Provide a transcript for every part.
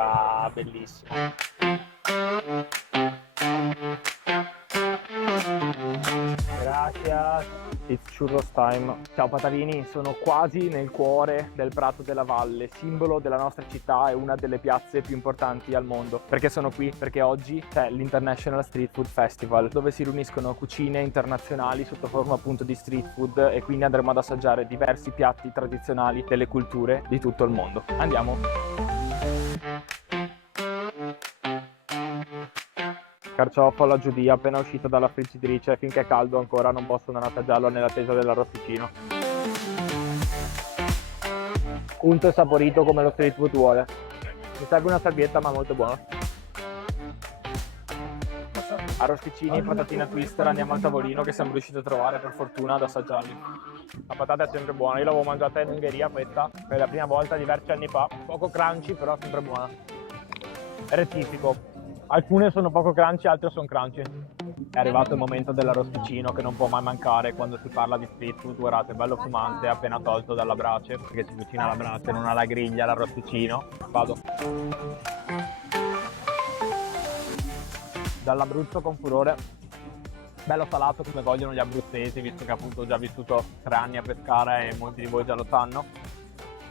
Ah, bellissimo. Gracias. It's churros time. Ciao patatini, sono quasi nel cuore del Prato della Valle, simbolo della nostra città e una delle piazze più importanti al mondo. Perché sono qui? Perché oggi c'è l'International Street Food Festival, dove si riuniscono cucine internazionali sotto forma appunto di street food e quindi andremo ad assaggiare diversi piatti tradizionali delle culture di tutto il mondo. Andiamo! Carciofo alla giudia appena uscito dalla friggitrice, finché è caldo ancora non posso non assaggiarlo nell'attesa dell'arrosticino. Unto e saporito come lo street food vuole. Mi serve una salvietta ma molto buono. Arrosticini, patatina twister, andiamo al tavolino che siamo riusciti a trovare per fortuna ad assaggiarli. La patata è sempre buona, io l'avevo mangiata in Ungheria questa, per la prima volta diversi anni fa, poco crunchy però sempre buona. Rettifico. Alcune sono poco crunchy, altre sono crunchy. È arrivato il momento dell'arrosticino che non può mai mancare quando si parla di street food. Guardate, bello fumante, appena tolto dalla brace, perché si cucina alla brace, non alla griglia, l'arrosticino. Vado. Dall'Abruzzo con furore. Bello salato come vogliono gli abruzzesi, visto che appunto ho già vissuto 3 anni a pescare e molti di voi già lo sanno.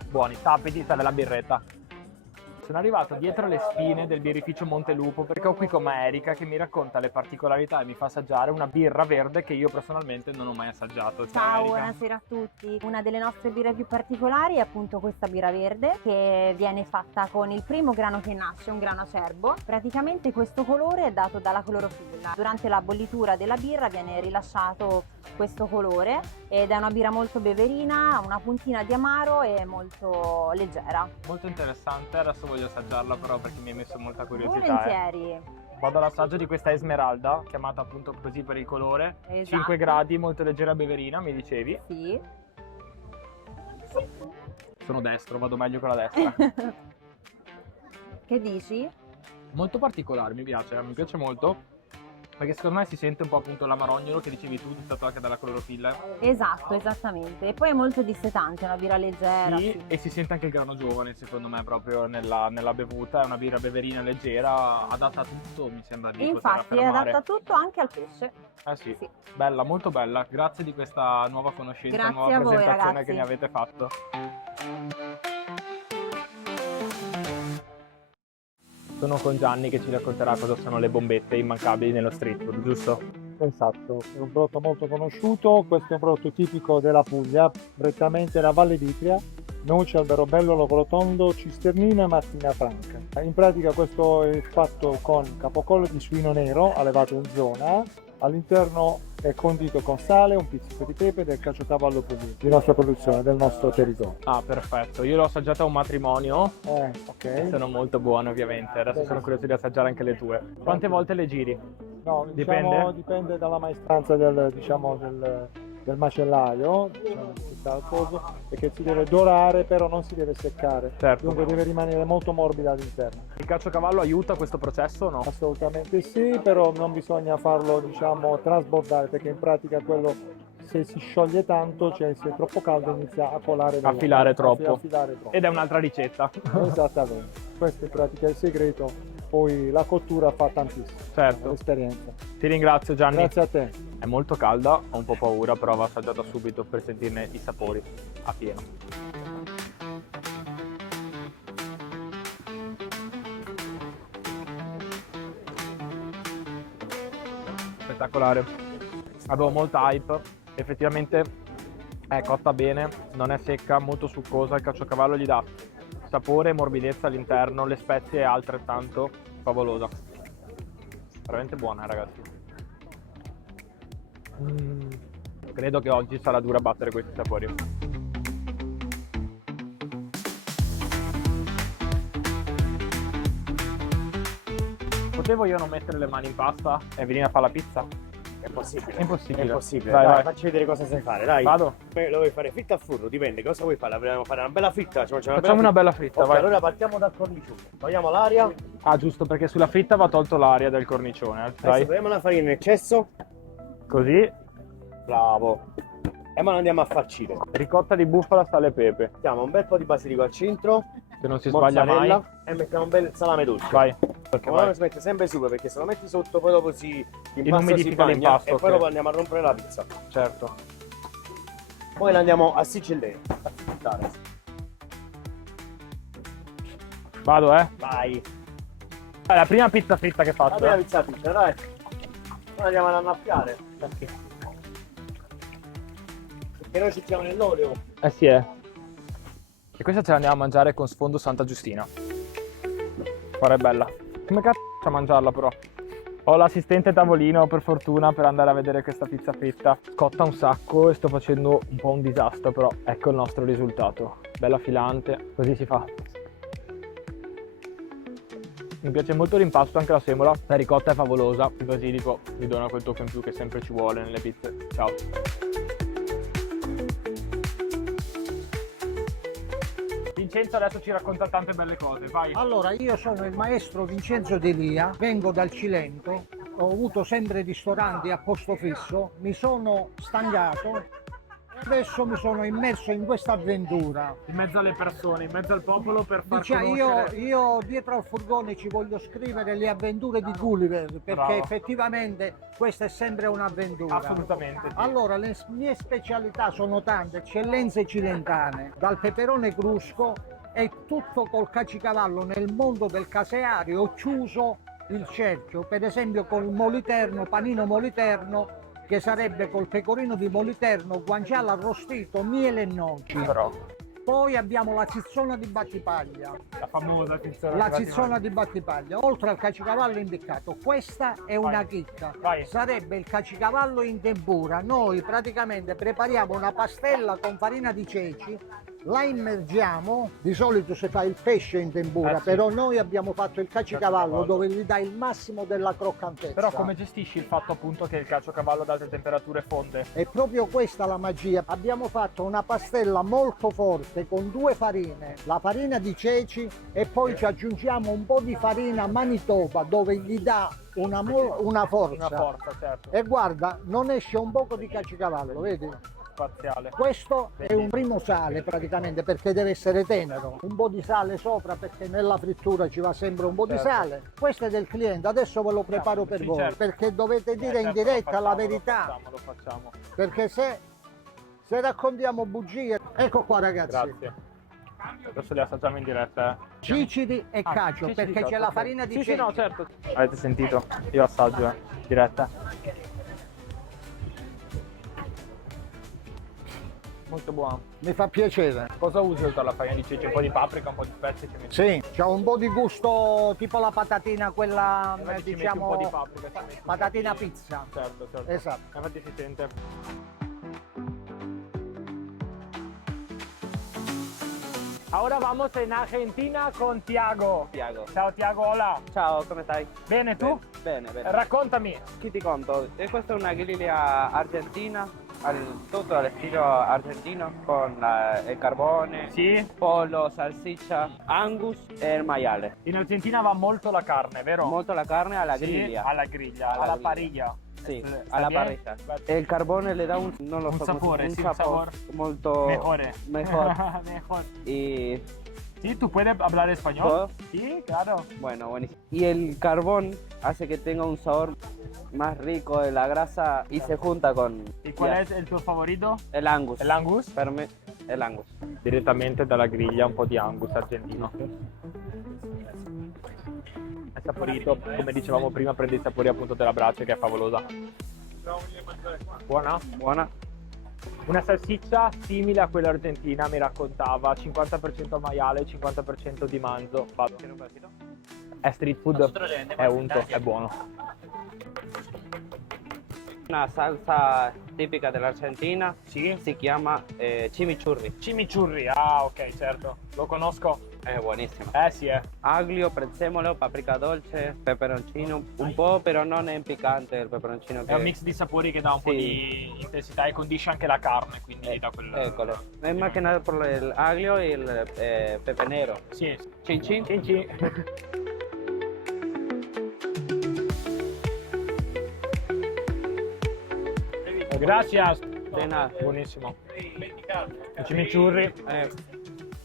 Buoni, sapidi, serve la birretta. Sono arrivato dietro le spine del birrificio Montelupo perché ho qui con me Erika che mi racconta le particolarità e mi fa assaggiare una birra verde che io personalmente non ho mai assaggiato. Ciao, Erika. buonasera a tutti. Una delle nostre birre più particolari è appunto questa birra verde che viene fatta con il primo grano che nasce, un grano acerbo. Praticamente questo colore è dato dalla clorofilla. Durante la bollitura della birra viene rilasciato questo colore ed è una birra molto beverina, una puntina di amaro e molto leggera. Molto interessante, adesso voglio assaggiarla però perché mi hai messo molta curiosità. Volentieri. Vado all'assaggio di questa Esmeralda, chiamata appunto così per il colore. Esatto. 5 gradi, molto leggera beverina, mi dicevi. Sì. Sono destro, vado meglio con la destra. Che dici? Molto particolare, mi piace molto. Perché secondo me si sente un po' appunto l'amarognolo che dicevi tu, dato anche dalla clorofilla. Esatto, esattamente. E poi è molto dissetante, è una birra leggera. Sì, Sì. e si sente anche il grano giovane secondo me proprio nella bevuta, è una birra beverina leggera, adatta a tutto, mi sembra di poter Infatti è affermare. adatta a tutto, anche al pesce. Eh sì, Sì. bella, molto bella, grazie di questa nuova conoscenza, Grazie nuova a voi, presentazione ragazzi. che mi avete fatto. Sono con Gianni che ci racconterà cosa sono le bombette immancabili nello street food, giusto? Esatto, è un prodotto molto conosciuto, questo è un prodotto tipico della Puglia, prettamente la Valle d'Itria, noce, alberobello, logorotondo, cisternino e mattina franca. In pratica questo è fatto con capocollo di suino nero allevato in zona, all'interno è condito con sale, un pizzico di pepe e del caciocavallo pugliese, di nostra produzione, del nostro territorio. Ah, perfetto, io l'ho assaggiata a un matrimonio e Ok. sono molto buone ovviamente, adesso sono curioso di assaggiare anche le tue. Quante volte le giri? No, Dipende? dipende dalla maestranza del macellaio, diciamo, di questo coso, perché si deve dorare, però non si deve seccare. Certo. Dunque deve rimanere molto morbida all'interno. Il caciocavallo aiuta questo processo o no? Assolutamente sì, però non bisogna farlo, diciamo, trasbordare, perché in pratica quello, se si scioglie tanto, cioè se è troppo caldo, inizia a colare A filare troppo. a filare troppo. Ed è un'altra ricetta. Esattamente. Questo in pratica è il segreto. Poi la cottura fa tantissimo. Certo. L'esperienza. Ti ringrazio Gianni. Grazie a te. È molto calda, ho un po' paura, però va assaggiata subito per sentirne i sapori a pieno. Spettacolare. Avevo molta hype, effettivamente è cotta bene, non è secca, molto succosa, il caciocavallo gli dà sapore e morbidezza all'interno, le spezie altrettanto, favolosa. Veramente buona ragazzi. Credo che oggi sarà dura battere questi sapori. Potevo io non mettere le mani in pasta e venire a fare la pizza? È possibile. È impossibile. È impossibile. Dai, Dai, vai. facci vedere cosa sai fare, dai. Vado? Lo vuoi fare fritta al forno? Dipende, cosa vuoi fare? Vogliamo fare una bella fritta? Facciamo una bella fritta, Ok, vai. allora partiamo dal cornicione. Togliamo l'aria. Ah, giusto, perché sulla fritta va tolto l'aria del cornicione. Adesso Dai, togliamo la farina in eccesso. così. Bravo. E ora andiamo a farcire. Ricotta di bufala, sale e pepe. Mettiamo un bel po' di basilico al centro. che non si sbaglia mai. mozzarella e mettiamo un bel salame dolce. Vai. Perché ora si mette sempre sopra, perché se lo metti sotto poi dopo l'impasto si Inumidifica bagna l'impasto, e poi ok. dopo andiamo a rompere la pizza. Certo. Poi la andiamo a sigillare, a sigillare. Vado, Vai. È la prima pizza fritta che La faccio. prima pizza fritta, dai. Poi andiamo ad annaffiare. Perché noi ci siamo nell'olio. Eh sì, E questa ce la andiamo a mangiare con sfondo Santa Giustina. Guarda, è bella. Come cazzo faccio a mangiarla però? Ho l'assistente tavolino per fortuna per andare a vedere questa pizza fritta. Scotta un sacco e sto facendo un po' un disastro, però ecco il nostro risultato. Bella filante, così si fa. Mi piace molto l'impasto, anche la semola. La ricotta è favolosa, il basilico mi dona quel tocco in più che sempre ci vuole nelle pizze. Ciao. Vincenzo adesso ci racconta tante belle cose, vai. Allora, io sono il maestro Vincenzo Delia, vengo dal Cilento, ho avuto sempre ristoranti a posto fisso, mi sono stancato e adesso mi sono immerso in questa avventura. In mezzo alle persone, in mezzo al popolo per far Io dietro al furgone ci voglio scrivere le avventure di Gulliver, perché Bravo. effettivamente questa è sempre un'avventura. Assolutamente. Sì. Allora, le mie specialità sono tante, eccellenze cilentane, dal peperone crusco e tutto col caciocavallo. Nel mondo del caseario ho chiuso il cerchio, per esempio col moliterno, panino moliterno, che sarebbe col pecorino di Moliterno, guanciale arrostito, miele e noci. Però Poi abbiamo la zizzona di Battipaglia, la famosa pizza. la zizzona di Battipaglia, oltre al caciocavallo impiccato. Questa è una Vai. chicca, Vai. sarebbe il caciocavallo in tempura. Noi praticamente prepariamo una pastella con farina di ceci, la immergiamo, di solito si fa il pesce in tempura, Sì. però noi abbiamo fatto il caciocavallo Caciocavallo. dove gli dà il massimo della croccantezza. Però come gestisci il fatto appunto che il caciocavallo ad alte temperature fonde? È proprio questa la magia. Abbiamo fatto una pastella molto forte con due farine, la farina di ceci e poi ci aggiungiamo un po' di farina Manitoba dove gli dà una forza. Una forza, certo. E guarda, non esce un poco di caciocavallo, vedi? Spaziale. Questo è un primo sale praticamente perché deve essere tenero. Un po' di sale sopra perché nella frittura ci va sempre un po' di Certo. sale. Questo è del cliente, adesso ve lo preparo per Sì, voi certo. perché dovete dire in Certo, diretta la lo verità. Lo facciamo. Perché se raccontiamo bugie, ecco qua ragazzi, Grazie. Adesso li assaggiamo in diretta. cicidi e cacio, Cicidi perché cacio, c'è la ok. farina di Sì, ceci. sì, no, certo. Avete sentito? Io assaggio, diretta. Molto buono. Mi fa piacere. Cosa usi oltre alla farina di ceci? Un po' di paprika, un po' di spezie che metti? Sì, c'ha un po' di gusto tipo la patatina, quella Infatti ci metti diciamo un po' di paprika, ci metti un patatina po' di- pizza. Certo, certo. Esatto. Infatti si sente. Ahora vamos en Argentina con Tiago. Tiago. Ciao Tiago, hola. Ciao, come stai? Bene tu? Bene, bene. Raccontami. Chi ti conto? E questa è una griglia argentina, tutto allo stile argentino, con il carbone, Sì? pollo, salsiccia, angus e il maiale. In Argentina va molto la carne, vero? Molto la carne alla Sì, griglia. alla griglia, Alla alla griglia. pariglia. Sì, Sta alla bien? parrilla. E il carbone le dà non lo Un so, sapore, sì, un sabor. molto Mejore. mejor. Mejor. Y Sí, ¿tú puedes hablar español? ¿Puedo? Sí, claro. bueno, buenísimo. Y el carbón hace que tenga un sabor más rico de la grasa y se junta con ¿Y cuál es el tuo favorito? el angus. El Angus? Per me el angus. Direttamente dalla griglia un po' di Angus argentino. È saporito, come dicevamo prima, prende i sapori appunto della brace che è favolosa. Buona? Buona. Una salsiccia simile a quella argentina, mi raccontava, 50% maiale, 50% di manzo. Vado. È street food, è unto, è buono. Una salsa tipica dell'Argentina, Sì? si chiama chimichurri. Chimichurri, ah ok, certo, lo conosco. È buonissimo. Sì, Aglio, prezzemolo, paprika dolce, peperoncino, un po' però non è piccante il peperoncino. È un mix di sapori che dà un po' Sì. di intensità e condisce anche la carne, quindi gli dà quel... Eccolo. È más che nada por el aglio e il pepe nero. Sì. Cin cin. Cin cin. Gracias. De nada. Buonissimo. I chimichurri.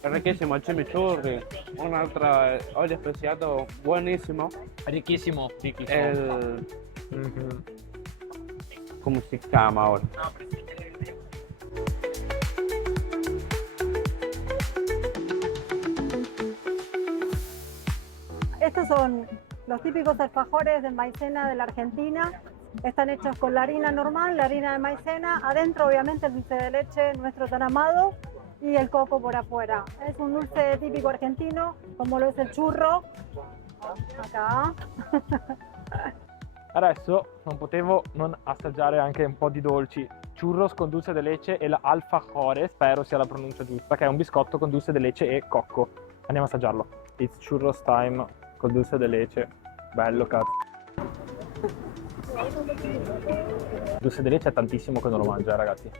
ricchissimo, il chimichurri, un altro olio speziato buonissimo. Ricchissimo. È il... Mhm. come si chiama ora? Estos son los típicos alfajores de maicena de la Argentina. Están hechos con la harina normal, la harina de maicena, adentro obviamente el dulce de leche nuestro tan amado y el coco por afuera. Es un dulce típico argentino, como lo es el churro. Acá. Adesso non potevo non assaggiare anche un po' di dolci. Churros con dulce de leche e l'alfajore, spero sia la pronuncia giusta, che è un biscotto con dulce de leche e cocco. Andiamo a assaggiarlo. It's churros time con dulce de leche. Bello, cazzo. Dulce de leche è tantissimo che non lo mangia, ragazzi.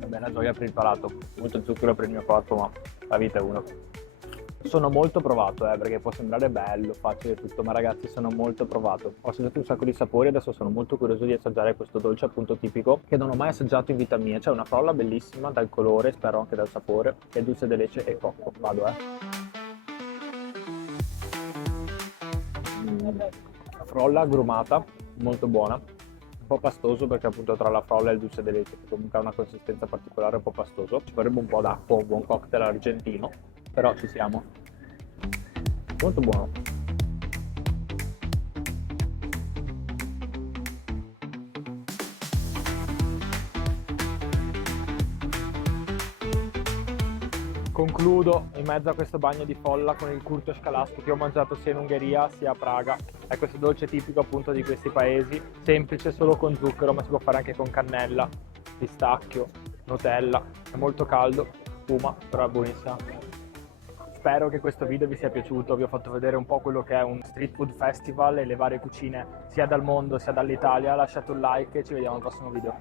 È una gioia per il palato, molto zucchero per il mio corpo, ma la vita è uno. Sono molto provato, perché può sembrare bello, facile e tutto, ma ragazzi sono molto provato. Ho assaggiato un sacco di sapori, adesso sono molto curioso di assaggiare questo dolce appunto tipico che non ho mai assaggiato in vita mia. C'è una frolla bellissima dal colore, spero anche dal sapore, e dulce de leche e cocco. Vado, Frolla agrumata, molto buona, un po' pastoso perché appunto tra la frolla e il dulce de leche, che comunque ha una consistenza particolare, un po' pastoso. Ci vorrebbe un po' d'acqua, un buon cocktail argentino, però ci siamo. Molto buono. Concludo in mezzo a questo bagno di folla con il curto scalasco che ho mangiato sia in Ungheria sia a Praga. È questo dolce tipico appunto di questi paesi, semplice solo con zucchero, ma si può fare anche con cannella, pistacchio, Nutella. È molto caldo, fuma, però è buonissimo. Spero che questo video vi sia piaciuto, vi ho fatto vedere un po' quello che è un street food festival e le varie cucine sia dal mondo sia dall'Italia. Lasciate un like e ci vediamo al prossimo video.